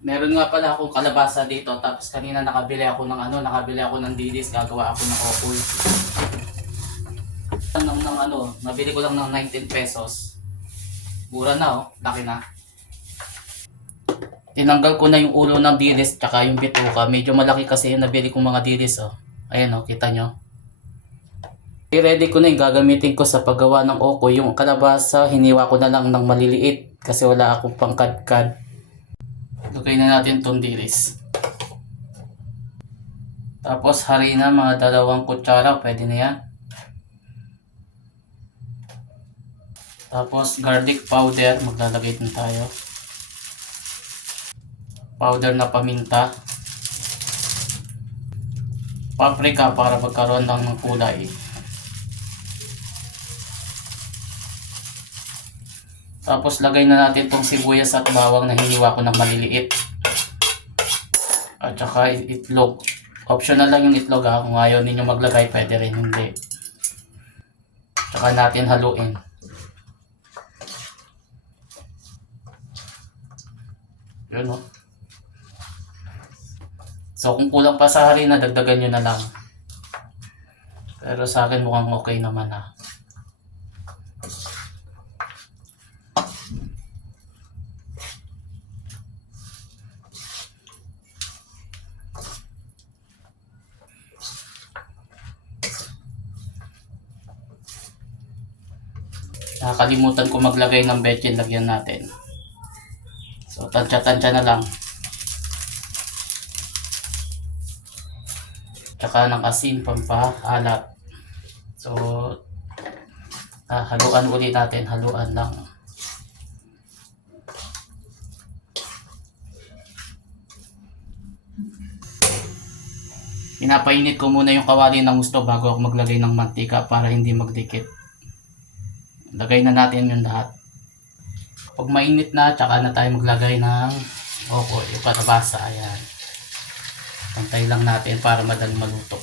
Meron nga pala akong kalabasa dito, tapos kanina nakabili ako ng dilis, gagawa ako ng okoy. Nabili ko lang ng 19 pesos. Mura na oh, laki na. Tinanggal ko na yung ulo ng dilis tsaka yung bituka. Medyo malaki kasi yung nabili kong mga dilis oh. Ayan oh, kita nyo. I-ready ko na yung gagamitin ko sa paggawa ng okoy. Yung kalabasa, hiniwa ko na lang ng maliliit kasi wala akong pangkadkad. Lagay na natin itong dilis. Tapos harina, mga 2 kutsara, pwede na yan. Tapos garlic powder, maglalagay din tayo. Powder na paminta. Paprika para magkaroon lang ng kulay. Tapos lagay na natin itong sibuyas at bawang na hiniwa ko ng maliliit. At saka itlog. Optional lang yung itlog ha. Kung ayaw ninyo maglagay, pwede rin hindi. Saka natin haluin. Yun o. So kung kulang pa sa harina, dagdagan nyo na lang. Pero sa akin mukhang okay naman ha. Nakakalimutan ko maglagay ng betchin, lagyan natin. So tansya-tansya na lang. Tsaka ng asin pampahalat. So haluan ulit natin, haluan lang. Pinapainit ko muna yung kawali ng gusto bago ako maglagay ng mantika para hindi magdikit. Lagay na natin yung lahat. Pag mainit na, tsaka na tayo maglagay ng okoy, yung kalabasa. Ayan. Pantay lang natin para madaling maluto.